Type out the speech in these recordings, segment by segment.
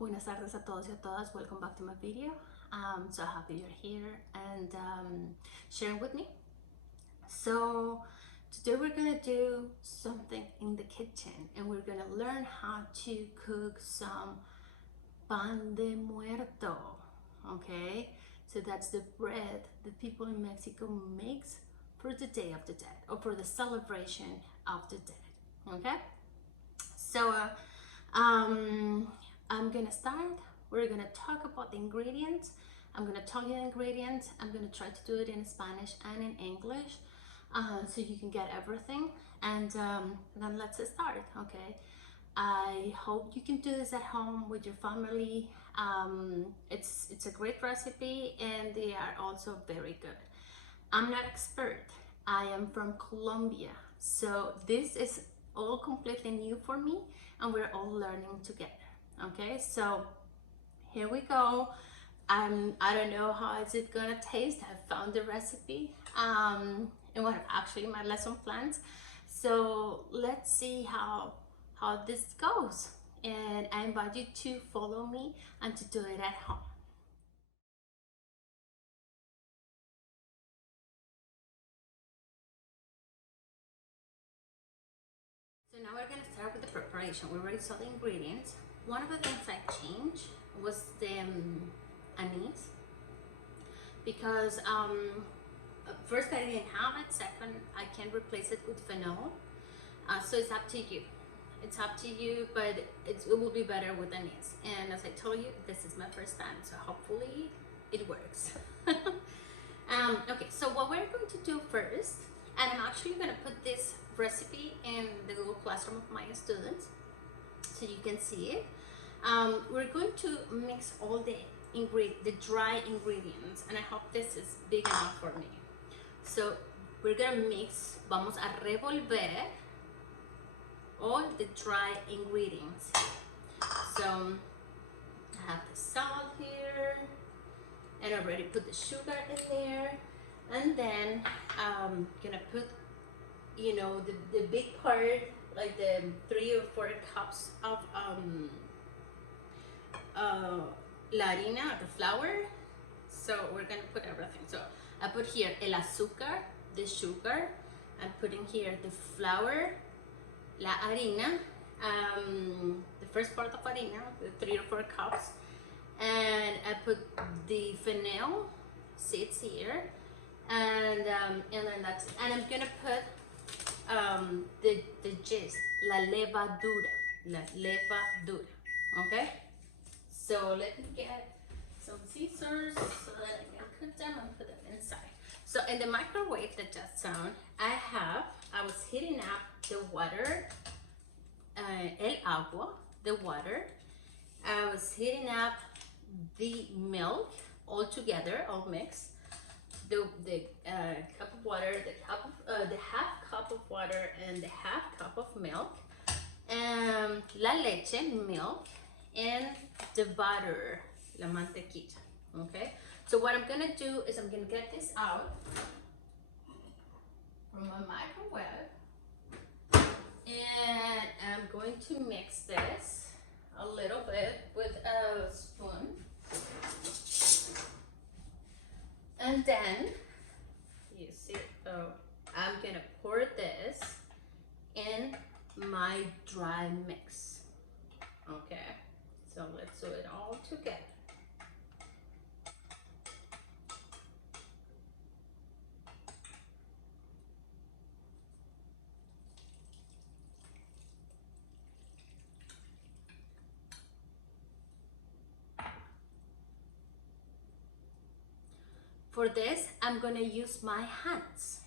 Buenas tardes a todos y a todas. Welcome back to my video. I'm so happy you're here and sharing with me. So today we're gonna do something in the kitchen and we're gonna learn how to cook some pan de muerto. Okay, so that's the bread that people in Mexico makes for the Day of the Dead or for the celebration of the dead. Okay, so I'm gonna start. We're gonna talk about the ingredients. I'm gonna tell you the ingredients. I'm gonna try to do it in Spanish and in English, so you can get everything. And then let's start. Okay. I hope you can do this at home with your family. It's a great recipe, and they are also very good. I'm not expert. I am from Colombia, so this is all completely new for me, and we're all learning together. Okay, so here we go. I don't know how is it gonna taste. I found the recipe and what actually my lesson plans. So let's see how this goes. And I invite you to follow me and to do it at home. So now we're gonna start with the preparation. We already saw the ingredients. One of the things I changed was the anise, because first I didn't have it, second I can replace it with fennel. So it's up to you. It's up to you, but it will be better with anise. And as I told you, this is my first time, so hopefully it works. Okay, so what we're going to do first, and I'm actually going to put this recipe in the Google Classroom of my students so you can see it. We're going to mix all the dry ingredients, and I hope this is big enough for me. So we're gonna mix, vamos a revolver all the dry ingredients. So I have the salt here, and I already put the sugar in there, and then I'm gonna put, you know, the big part, like the 3 or 4 cups of la harina, the flour. So we're gonna put everything. So I put here el azúcar, the sugar. I'm putting here the flour, la harina, the first part of harina, the 3 or 4 cups, and I put the fennel seeds here, and then that's it. And I'm gonna put the gist, la levadura, okay? So let me get some scissors so that I can cut them and put them inside. So in the microwave that just sound, I was heating up the water, el agua, the water. I was heating up the milk all together, all mixed. The cup of water, the half cup of water, and the half cup of milk, and la leche, milk, and the butter, la mantequilla. Okay, so what I'm gonna do is I'm gonna get this out from my microwave, and I'm going to mix this a little bit with a spoon, and then you see, I'm gonna pour this in my dry mix. Okay, so let's do it all together. For this, I'm gonna use my hands.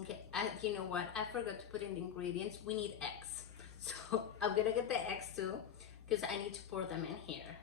Okay, you know what? I forgot to put in the ingredients. We need eggs. So I'm gonna get the eggs too, because I need to pour them in here.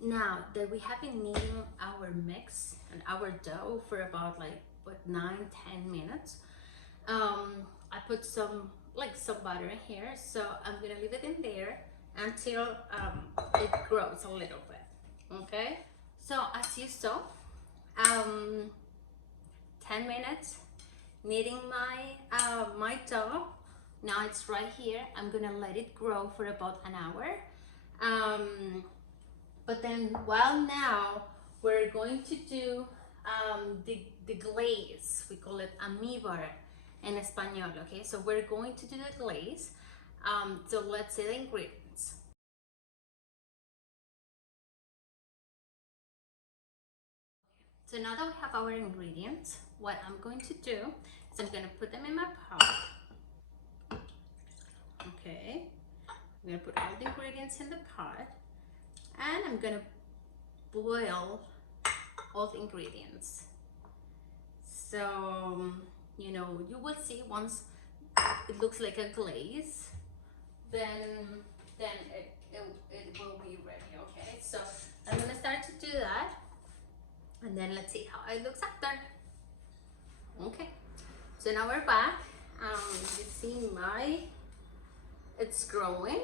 Now that we have been kneading our mix and our dough for about like what 9-10 minutes, I put some butter in here, so I'm gonna leave it in there until it grows a little bit. Okay, so as you saw, 10 minutes kneading my dough. Now it's right here. I'm gonna let it grow for about an hour. But then while now we're going to do the glaze. We call it almíbar in Espanol, okay? So we're going to do the glaze. So let's say the ingredients. So now that we have our ingredients, what I'm going to do is I'm gonna put them in my pot. Okay, I'm gonna put all the ingredients in the pot, and I'm gonna boil all the ingredients. So, you know, you will see once it looks like a glaze, then it will be ready, okay? So I'm gonna start to do that, and then let's see how it looks after. Okay, so now we're back. You see it's growing.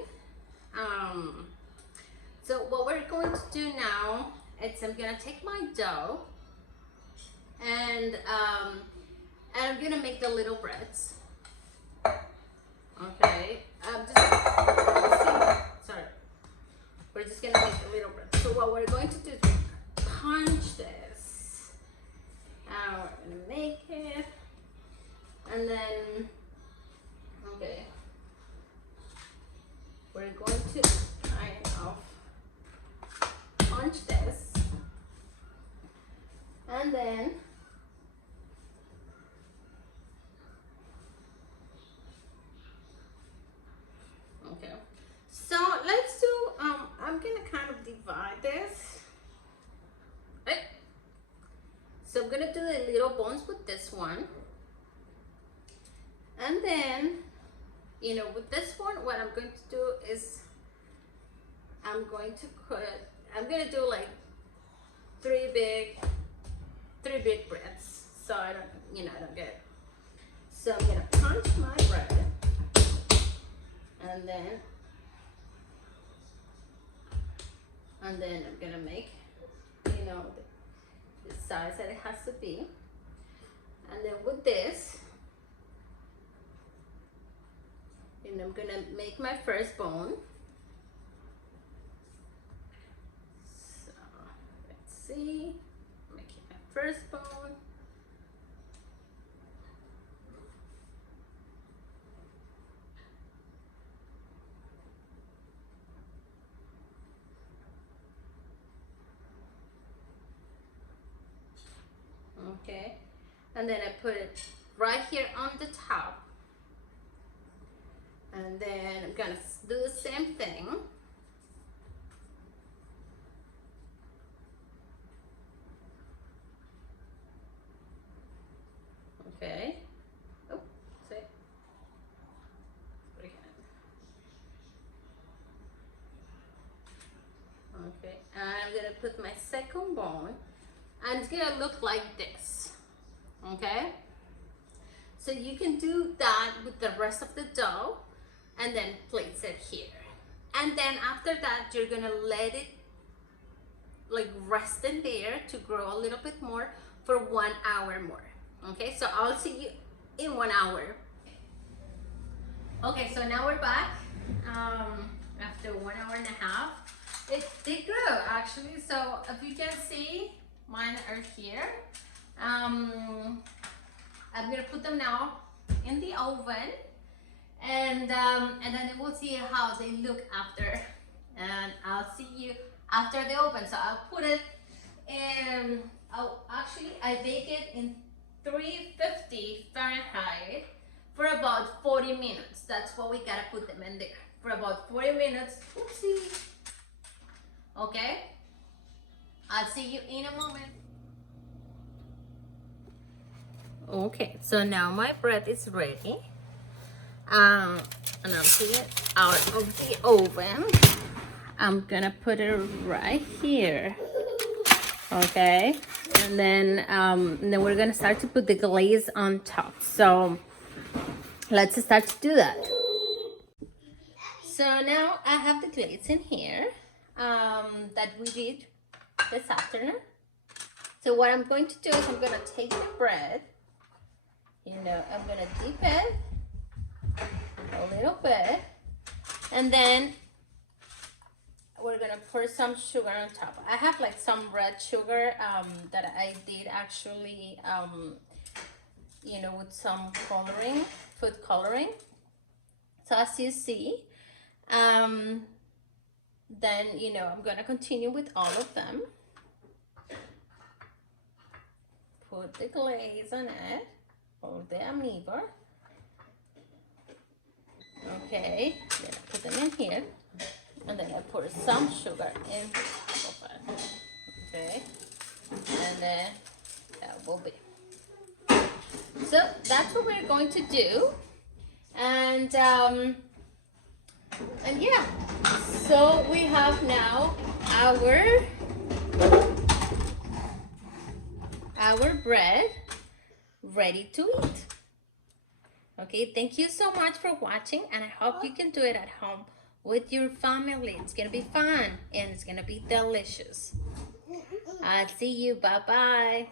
So what we're going to do now is I'm gonna take my dough and I'm gonna make the little breads. Okay, sorry, we're just gonna make the little breads. So what we're going to do is punch this. Now we're gonna make it, and then okay, we're going to kind of punch this, and then okay, so let's do I'm gonna kind of divide this, right? So I'm gonna do the little bones with this one, and then, you know, with this one, what I'm going to do is I'm gonna do like three big breads, so I don't get it. So I'm gonna punch my bread, and then I'm gonna make, you know, the size that it has to be, and then with this, and I'm gonna make my first bone. So let's see, making my first bone. Okay, and then I put it right here on the top. And then I'm gonna do the same thing. Okay. Oh, see. Okay, and I'm gonna put my second bone, and it's gonna look like this. Okay. So you can do that with the rest of the dough, and then place it here. And then after that, you're gonna let it like rest in there to grow a little bit more for 1 hour more. Okay, so I'll see you in 1 hour. Okay, so now we're back after 1.5 hours. It did grow actually, so if you can see, mine are here. I'm gonna put them now in the oven, and then we'll see how they look after, and I'll see you after the oven. So I'll put it in, I bake it in 350 Fahrenheit for about 40 minutes. That's what we gotta put them in there, for about 40 minutes. Oopsie. Okay, I'll see you in a moment. Okay, so now my bread is ready, and I'll take it out of the oven, I'm gonna put it right here. Okay, and then we're gonna start to put the glaze on top. So let's start to do that. So now I have the glaze in here that we did this afternoon. So what I'm going to do is I'm gonna take the bread, you know, I'm gonna dip it a little bit, and then we're gonna pour some sugar on top. I have like some red sugar that I did actually, you know, with some coloring, food coloring. So as you see, then, you know, I'm gonna continue with all of them. Put the glaze on it, or the amiibo. Okay, then I put them in here, and then I pour some sugar in top of it. Okay, and then that will be. So that's what we're going to do, and yeah, so we have now our bread ready to eat. Okay, thank you so much for watching, and I hope you can do it at home with your family. It's gonna be fun and it's gonna be delicious. I'll see you. Bye bye.